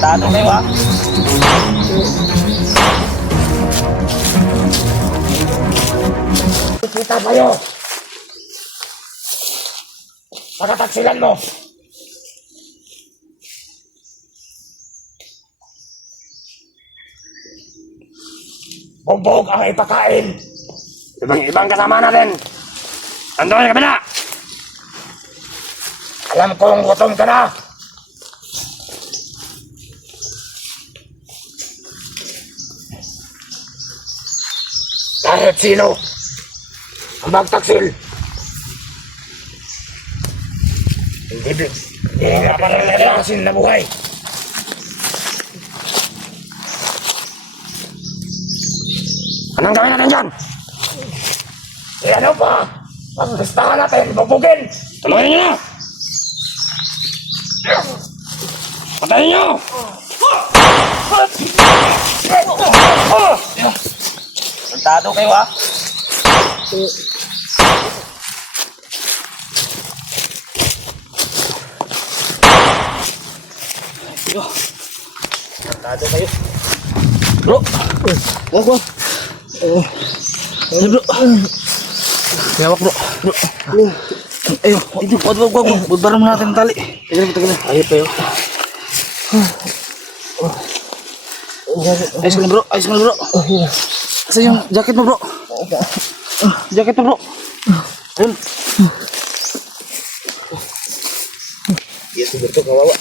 Tado kayo ha. Kita kayo. Pagkataksilan mo. Bugbog ang ipakain. Ibang kasama natin. Ando sa kabila. Alam kong gutom ka na. Kahit sino ang magtaksil. Hindi na parang na buhay. Anong gawin natin dyan? Ano pa? Ang listahan natin, bubugin! Tuluhin niyo na! Patayin niyo! Santado kayo ha? Santado kayo. Bro! Wag. Bro. Yawak bro. Ayo, itu wag bareng natin ang tali. Tagal. Ayo pa yo. Ayos ka na bro. Asan yung jacket mo bro? Jacket mo bro. Ayun. Iya si Berto kawawa.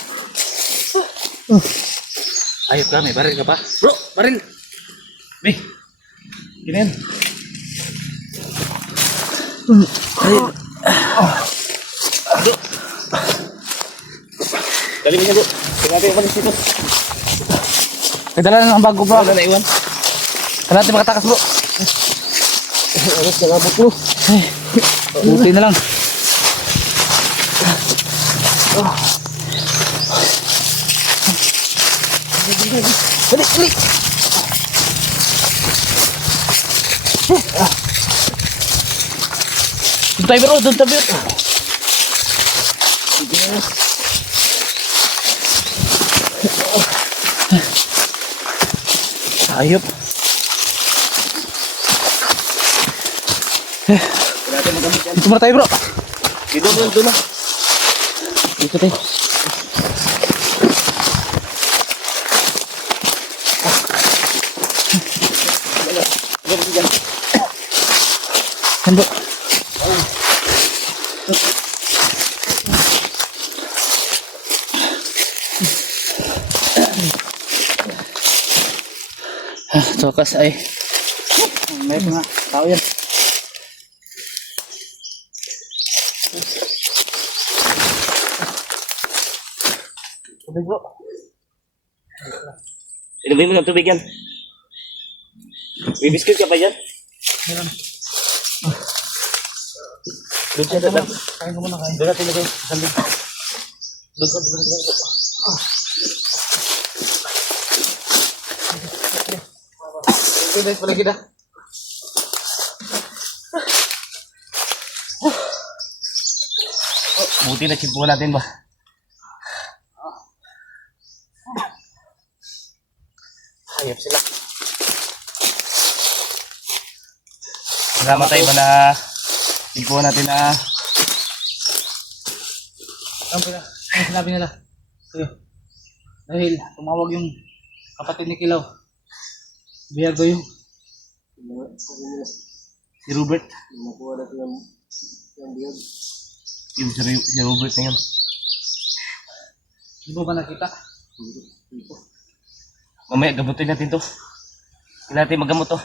Ayo ka, may baril ka pa? Bro, baril. Nih. Ginian. Ayo. Dali mo niya bro. Tingnan yung malis dito. Kadala na ang bago bro. Wala na iwan. Kaya natin makatakas bro. Alas na labot mo. Buti na lang. Dali. Doon tayo bro. Ayop. Dito muna tayo bro. Dito na. Dito tayo. Yan bro. Sokas ay may mga tao yan. Tubig bro. Inumin mo ng tubig yan. May biscuit ka pa yan? Meron. Doon siya dapat. Kain ko muna kain. Doon natin lagay. Sambig. Doon ka. Guys, balik kita. Buti na chimpo natin ba? Hayop sila. Salamat tayo ba na chimpo natin na ano sinabi nila? Dahil tumawag yung kapatid ni Kilaw. Biyago yung si Robert. Nakuha natin yung biyag. Yung si Robert na yan. Hindi mo ba nakita? Mamaya gamutin natin to. Hindi natin magamot to.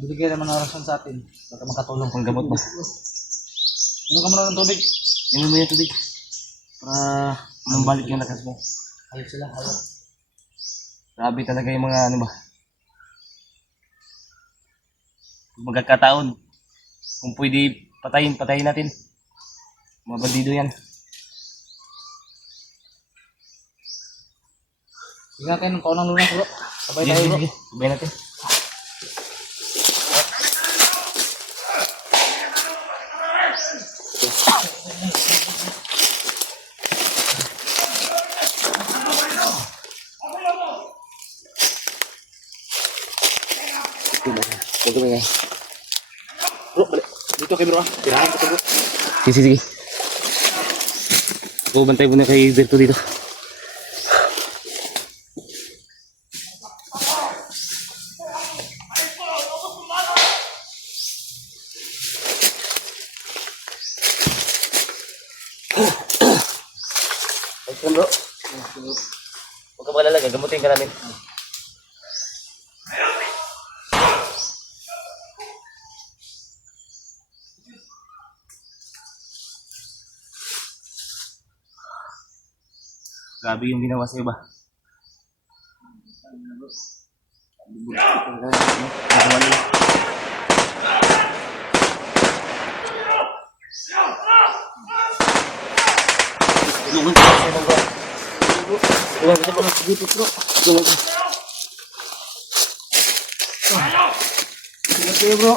Binigyan naman ng orasan sa atin. Baka makatulong pang gamot ba. Inom ka muna ng tubig. Inom mo yung tubig. Para mambalik yung lakas mo. Ayos sila, ayos. Grabe talaga yung mga ano ba. Magkakataon. Kung pwede patayin natin. Mga bandido yan. Sige nga kayo ng kaunang lunas bro. Sabay tayo bro. Sabay natin. Huwag kami ngayon. Bro, balik. Dito kay bro ah. Tirahan ko bro. Sige, sige. Ako bantay muna kay Berto dito. Ayun bro. Huwag ka magalala, gagamutin ka namin. Grabe yung ginawa sa iba. Tulungan ko sa ibang bro. Tulungan ko sa dito bro. Tulungan ko. Tulungan ko bro.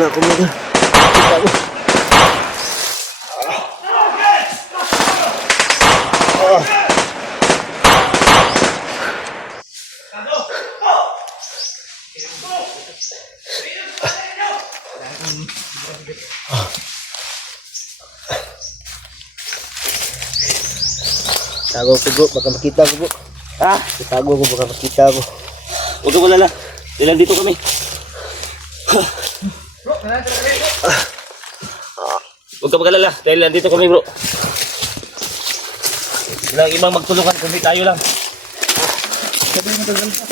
Aku muna. Tago ko bro, baka makita ko bro. Ha? Tago ko, baka makita ko. Huwag ka malala. Ilan dito kami. Bro, huwag ka magalala. Dahil nandito kami bro. Walang ibang magtulungan kundi tayo lang. Sabi mo tagal pa.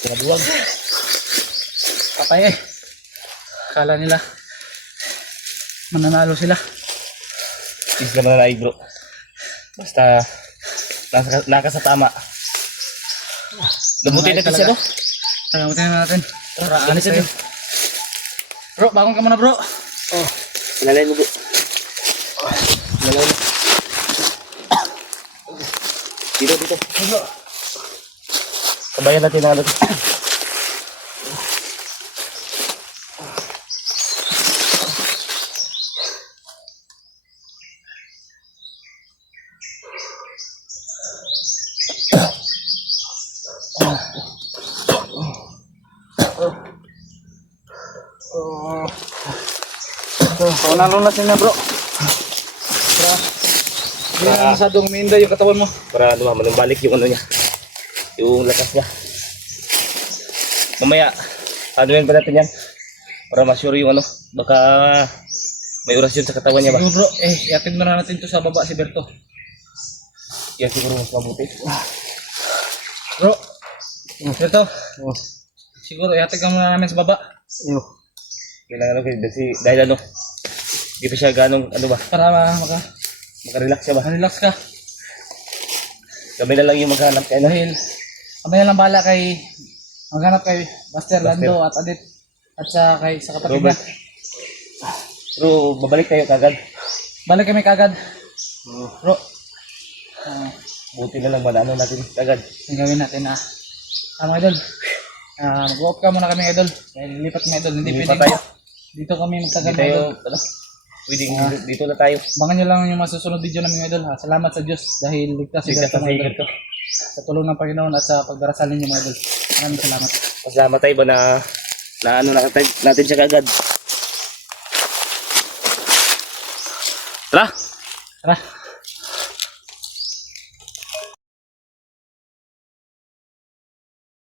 Kinabuwag. Patay eh. Akala nila mananalo sila. Is naman na bro. Basta naka sa tama. Gamutin natin siya, no? Gamutin na natin. Tara, alis tayo. Bro, bangon ka muna, bro. Oh, pinalay mo, bro. Pinalay mo. Dito. Bro. Kabayan natin na ano. Nalunas na bro. Hindi na masyadong umiinda yung katawan mo. Para ano, manumbalik yung ano niya. Yung lakas niya. Mamaya, anuin pa natin yan. Para ma-sure yung ano. Baka may orasyon sa katawan niya ba? Siguro bro, iatid mo na natin to sa baba si Berto. Yan siguro mas mabuti. Bro, Berto. Siguro iatid ka muna namin sa baba. Kailangan dahil ano, di pa siya ganong ano ba? Para Maka-relax siya ba? Relax ka. Kami na lang yung maghanap kay Dahil kami na lang bahala kay maghanap kay Buster, Lando at Adit at sa kapatid niya. Pero babalik tayo kagad. Balik kami kagad. Bro. Buti na lang ano natin kagad. Ang gawin natin mga idol. Mag-off ka muna kami idol. Dahil lipat kami idol. Hindi pwede tayo. Dito kami magtagal mga idol. Pwedeng dito na tayo. Abangan nyo lang yung masusunod video namin idol. Salamat sa Diyos dahil ligtas si Berto mga idol. Sa tulong ng Panginoon at sa pagdarasal ninyo mga idol. Maraming salamat. Masalamat tayo ba na ano natin siya kagad. Tara! Tara.